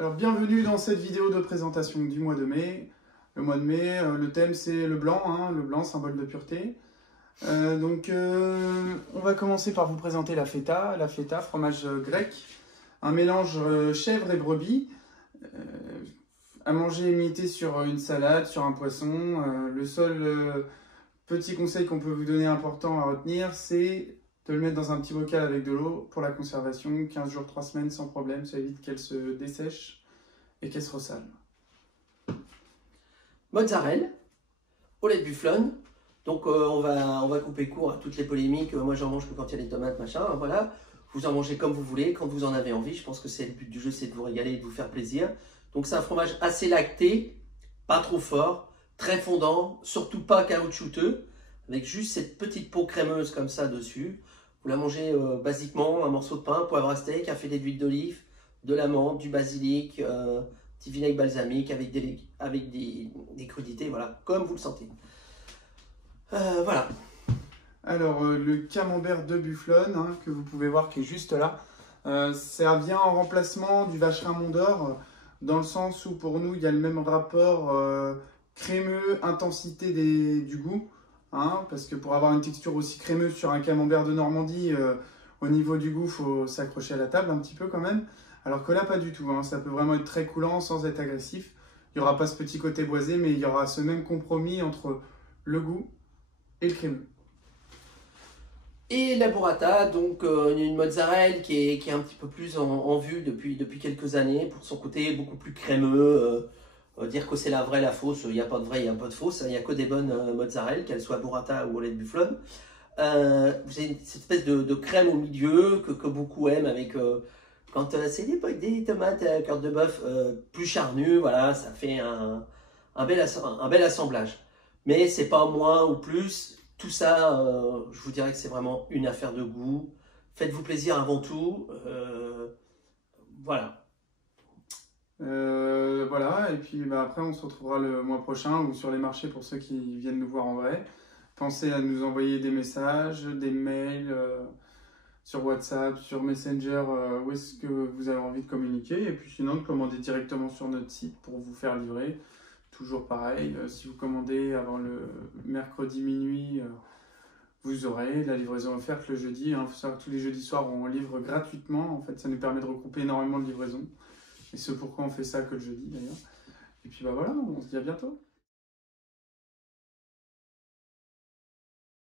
Alors bienvenue dans cette vidéo de présentation du mois de mai. Le mois de mai, le thème c'est le blanc, le blanc, symbole de pureté. On va commencer par vous présenter la feta. La feta, fromage grec, un mélange chèvre et brebis, à manger imité sur une salade, sur un poisson. Le seul petit conseil qu'on peut vous donner important à retenir, c'est de le mettre dans un petit bocal avec de l'eau pour la conservation, 15 jours, 3 semaines sans problème, ça évite qu'elle se dessèche et qu'elle se ressale. Mozzarella, au lait de bufflone. Donc on va couper court à toutes les polémiques. Moi j'en mange que quand il y a des tomates, machin, voilà. Vous en mangez comme vous voulez, quand vous en avez envie. Je pense que c'est le but du jeu, c'est de vous régaler et de vous faire plaisir. Donc c'est un fromage assez lacté, pas trop fort, très fondant, surtout pas caoutchouteux, avec juste cette petite peau crémeuse comme ça dessus. Vous la mangez basiquement, un morceau de pain, poivre à steak, un filet d'huile d'olive, de la menthe, du basilic, petit vinaigre balsamique avec des crudités, voilà, comme vous le sentez. Voilà. Alors le camembert de bufflone, que vous pouvez voir qui est juste là, ça vient en remplacement du vacherin Mont d'Or, dans le sens où pour nous il y a le même rapport crémeux, intensité du goût. Parce que pour avoir une texture aussi crémeuse sur un camembert de Normandie, au niveau du goût, il faut s'accrocher à la table un petit peu quand même. Alors que là, pas du tout. Ça peut vraiment être très coulant sans être agressif. Il n'y aura pas ce petit côté boisé, mais il y aura ce même compromis entre le goût et le crémeux. Et la burrata, donc une mozzarella qui est un petit peu plus en vue depuis quelques années pour son côté beaucoup plus crémeux. Dire que c'est la vraie, la fausse, il n'y a pas de vrai, il n'y a pas de fausse. Il n'y a que des bonnes mozzarella, qu'elles soient burrata ou au lait de bufflone. Vous avez cette espèce de crème au milieu que beaucoup aiment avec... quand c'est des tomates à cœur de bœuf plus charnues, voilà, ça fait un bel assemblage. Mais c'est pas moins ou plus. Tout ça, je vous dirais que c'est vraiment une affaire de goût. Faites-vous plaisir avant tout. Voilà. Voilà, et puis après on se retrouvera le mois prochain ou sur les marchés pour ceux qui viennent nous voir en vrai. Pensez à nous envoyer des messages, des mails sur WhatsApp, sur Messenger, où est-ce que vous avez envie de communiquer. Et puis sinon, de commander directement sur notre site pour vous faire livrer. Toujours pareil, si vous commandez avant le mercredi minuit, vous aurez la livraison offerte le jeudi. Il faut savoir que tous les jeudis soirs, on livre gratuitement. En fait, ça nous permet de regrouper énormément de livraisons. Et c'est pourquoi on fait ça que le jeudi d'ailleurs. Et puis voilà, on se dit à bientôt.